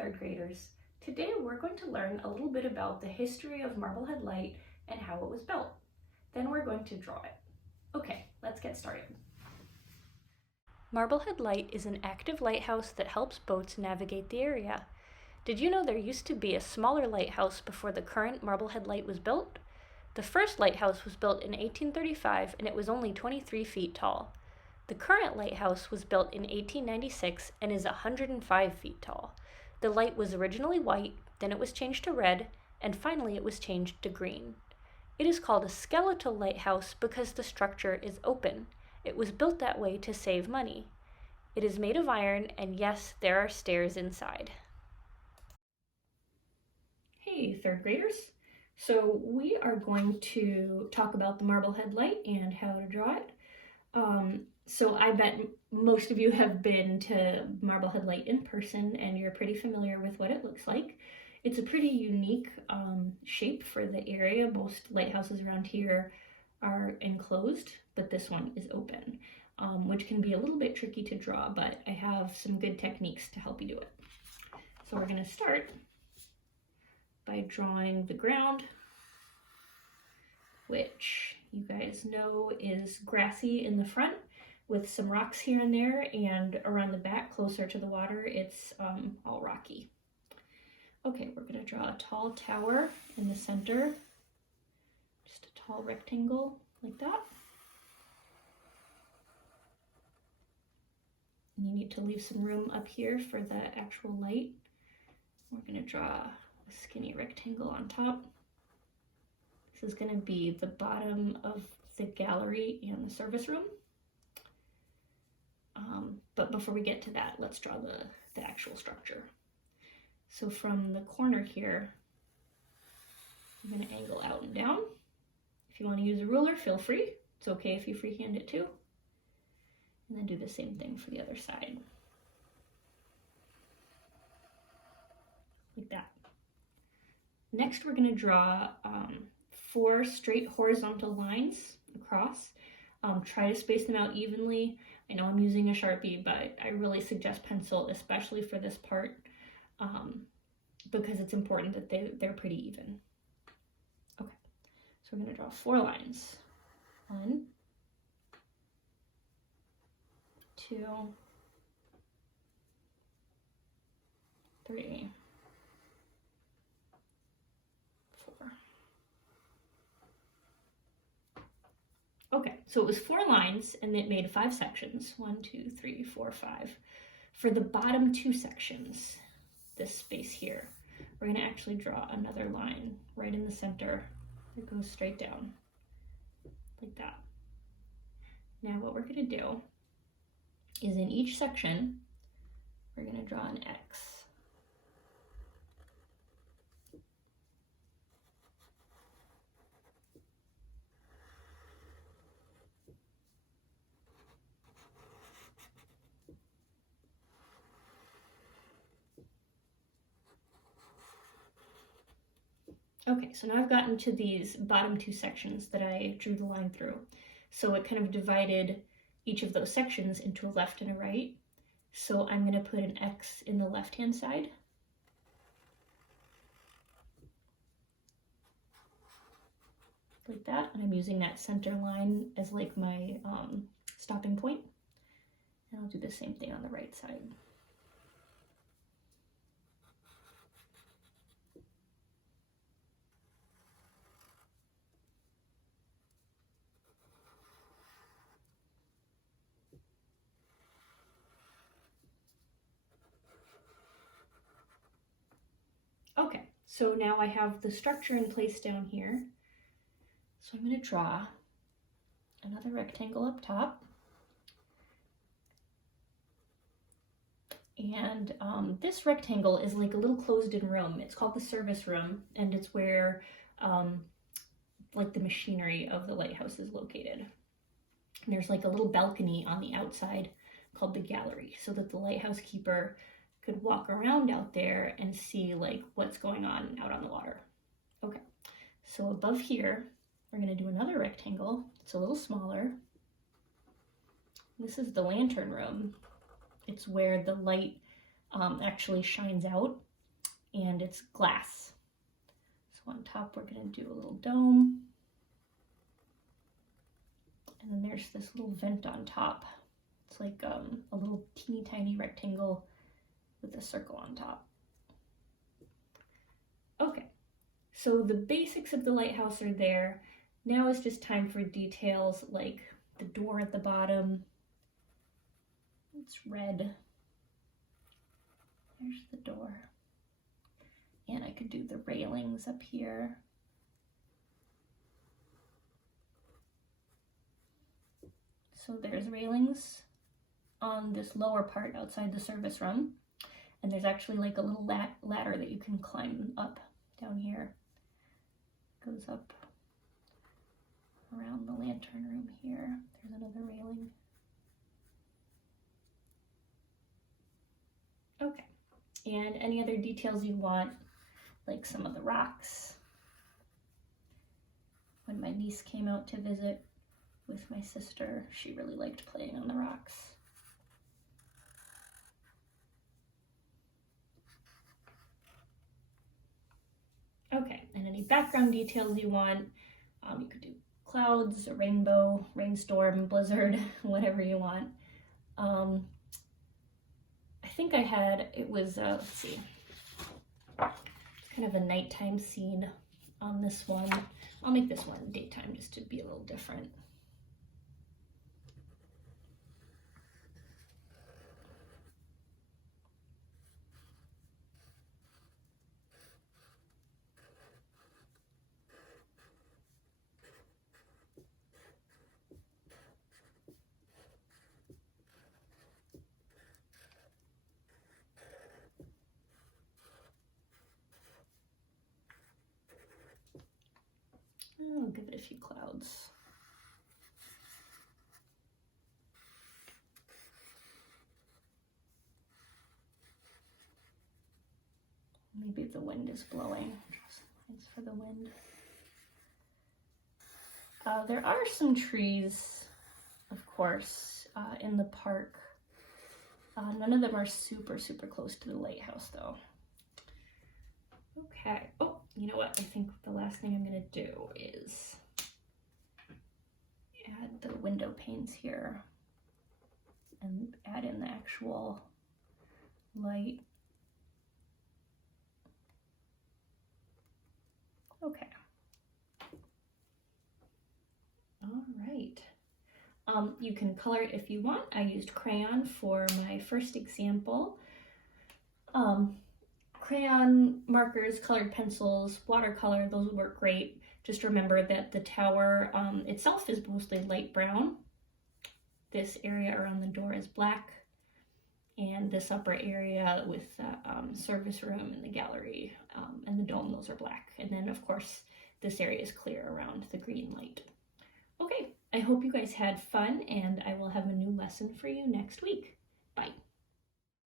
third graders. Today we're going to learn a little bit about the history of Marblehead Light and how it was built. Then we're going to draw it. Okay, let's get started. Marblehead Light is an active lighthouse that helps boats navigate the area. Did you know there used to be a smaller lighthouse before the current Marblehead Light was built? The first lighthouse was built in 1835 and it was only 23 feet tall. The current lighthouse was built in 1896 and is 105 feet tall. The light was originally white, then it was changed to red, and finally it was changed to green. It is called a skeletal lighthouse because the structure is open. It was built that way to save money. It is made of iron, and yes, there are stairs inside. Hey, third graders. So we are going to talk about the Marblehead Light and how to draw it. So I bet most of you have been to Marblehead Light in person and you're pretty familiar with what it looks like. It's a pretty unique shape for the area. Most lighthouses around here are enclosed, but this one is open, which can be a little bit tricky to draw, but I have some good techniques to help you do it. So we're going to start by drawing the ground, which you guys know is grassy in the front with some rocks here and there, and around the back closer to the water it's all rocky. Okay, we're going to draw a tall tower in the center, just a tall rectangle like that. And you need to leave some room up here for the actual light. We're going to draw a skinny rectangle on top. This is going to be the bottom of the gallery and the service room. But before we get to that, let's draw the actual structure. So from the corner here, I'm going to angle out and down. If you want to use a ruler, feel free. It's okay if you freehand it too. And then do the same thing for the other side. Like that. Next, we're going to draw 4 straight horizontal lines across. Try to space them out evenly. I know I'm using a Sharpie, but I really suggest pencil, especially for this part, because it's important that they're pretty even. Okay, so we're going to draw 4 lines. 1, 2, 3, 4. Okay, so it was 4 lines and it made 5 sections. 1, 2, 3, 4, 5. For the bottom 2 sections, this space here, we're going to actually draw another line right in the center that goes straight down like that. Now what we're going to do is in each section, we're going to draw an X. Okay, so now I've gotten to these bottom 2 sections that I drew the line through. So it kind of divided each of those sections into a left and a right. So I'm going to put an X in the left-hand side. Like that, and I'm using that center line as like my stopping point. And I'll do the same thing on the right side. Okay, so now I have the structure in place down here. So I'm going to draw another rectangle up top. And this rectangle is like a little closed-in room. It's called the service room, and it's where like the machinery of the lighthouse is located. And there's like a little balcony on the outside called the gallery, so that the lighthouse keeper could walk around out there and see like what's going on out on the water. Okay, so above here, we're going to do another rectangle. It's a little smaller. This is the lantern room. It's where the light actually shines out and it's glass. So on top we're going to do a little dome. And then there's this little vent on top. It's like a little teeny tiny rectangle with a circle on top. Okay, so the basics of the lighthouse are there. Now it's just time for details like the door at the bottom. It's red. There's the door. And I could do the railings up here. So there's railings on this lower part outside the service room. And there's actually like a little ladder that you can climb up down here. Goes up around the lantern room here. There's another railing. Okay, and any other details you want, like some of the rocks. When my niece came out to visit with my sister, she really liked playing on the rocks. Okay, and any background details you want, you could do clouds, a rainbow, rainstorm, blizzard, whatever you want. I think I had, it was, let's see, kind of a nighttime scene on this one. I'll make this one daytime just to be a little different. I'll give it a few clouds. Maybe the wind is blowing. Draw some lines for the wind. There are some trees, of course, in the park. None of them are super close to the lighthouse though. Okay, oh, you know what? I think the last thing I'm gonna do is add the window panes here and add in the actual light. Okay. All right. You can color it if you want. I used crayon for my first example. Crayon, markers, colored pencils, watercolor, those work great. Just remember that the tower itself is mostly light brown. This area around the door is black. And this upper area with the service room and the gallery and the dome, those are black. And then of course, this area is clear around the green light. Okay, I hope you guys had fun, and I will have a new lesson for you next week.